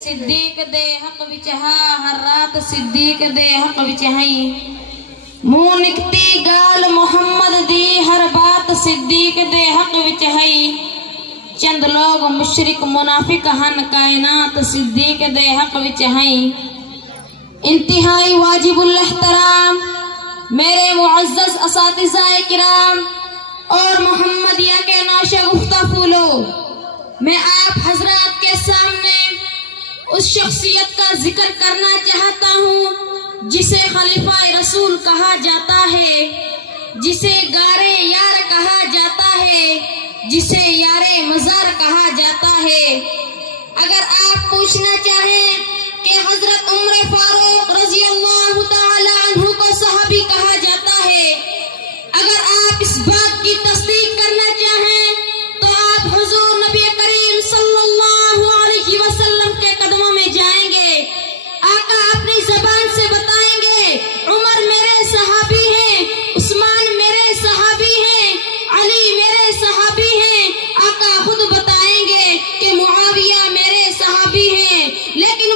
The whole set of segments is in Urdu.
صدیق دے حق وچ ہر رات صدیق دے حق وچ منہ نکتی گال محمد دی ہر بات صدیق دے حق وچ چند لوگ مشرک منافق ہن کائنات صدیق دے حق وچ انتہائی واجب الاحترام میرے معزز اساتذہ کرام اور محمدیہ کے ناشا گفتہ پھولو، میں آپ حضرات کے سامنے اس شخصیت کا ذکر کرنا چاہتا ہوں جسے خلیفہ رسول کہا جاتا ہے، جسے غارِ یار کہا جاتا ہے، جسے یار مزار کہا جاتا ہے۔ اگر آپ پوچھنا چاہیں کہ حضرت عمر فاروق رضی اللہ تعالی عنہ کو صحابی کہا جاتا ہے، اگر آپ اس بات کی تصدیق کرنا چاہیں تو آپ حضور نبی کریم صلی اللہ علیہ وسلم کے قدموں میں جائیں گے، آقا اپنی زبان سے بتائیں گے عمر میرے صحابی ہیں، عثمان میرے صحابی ہیں، علی میرے صحابی ہیں، آقا خود بتائیں گے کہ معاویہ میرے صحابی ہیں۔ لیکن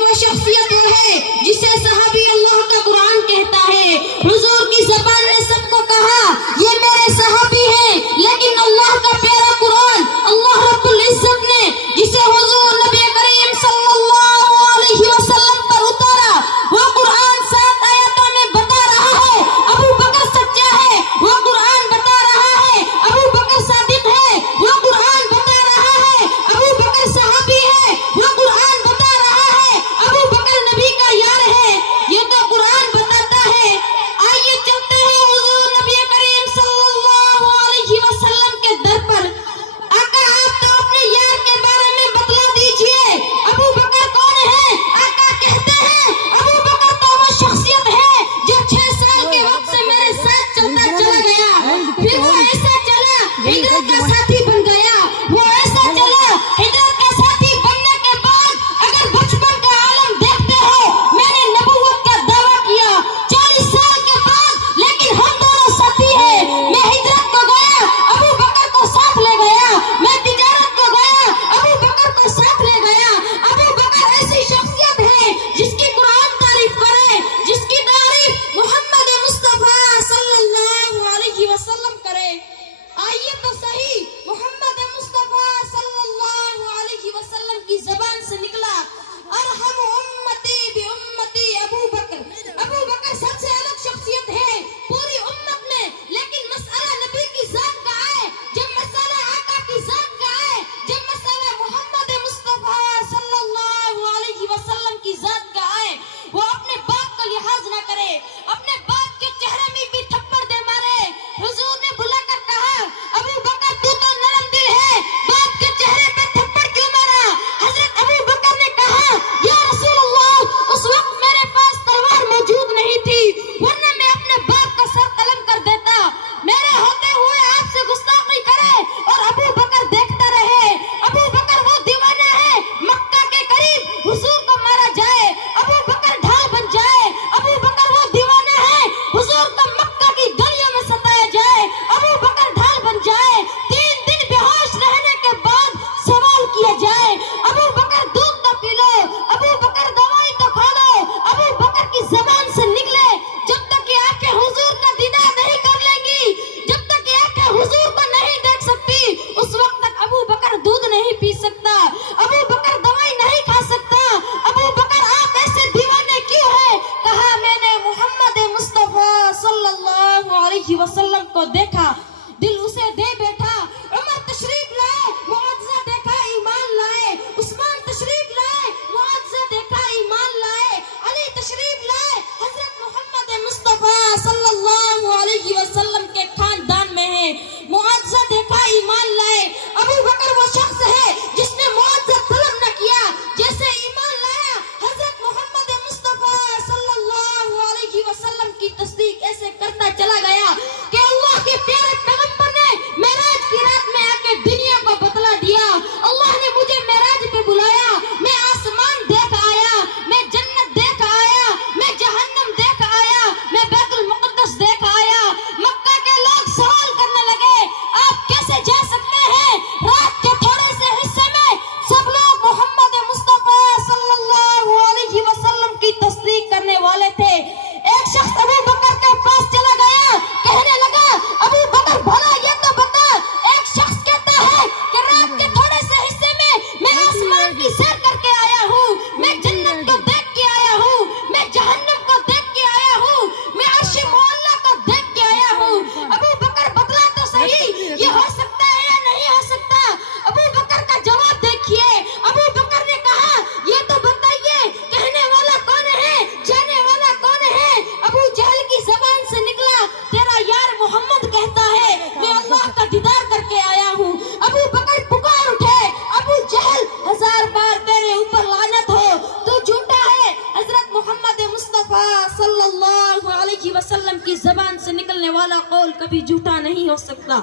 مصطفیٰ صلی اللہ علیہ وسلم کی زبان سے نکلنے والا قول کبھی جھوٹا نہیں ہو سکتا۔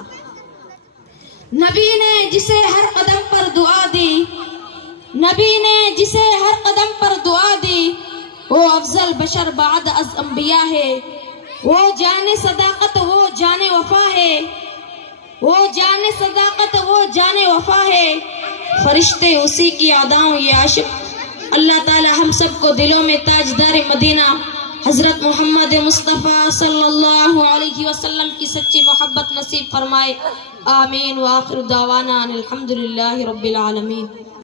نبی نے جسے ہر قدم پر دعا دی، نبی نے جسے ہر قدم پر دعا دی، وہ افضل بشر بعد از انبیاء ہے، وہ جان صداقت وہ جان وفا ہے، وہ جان صداقت وہ جان وفا ہے، فرشتے اسی کی اداؤں یہ عاشق۔ اللہ تعالی ہم سب کو دلوں میں تاجدار مدینہ حضرت محمد مصطفیٰ صلی اللہ علیہ وسلم کی سچی محبت نصیب فرمائے، آمین۔ وآخر دعوانا ان الحمدللہ رب العالمین۔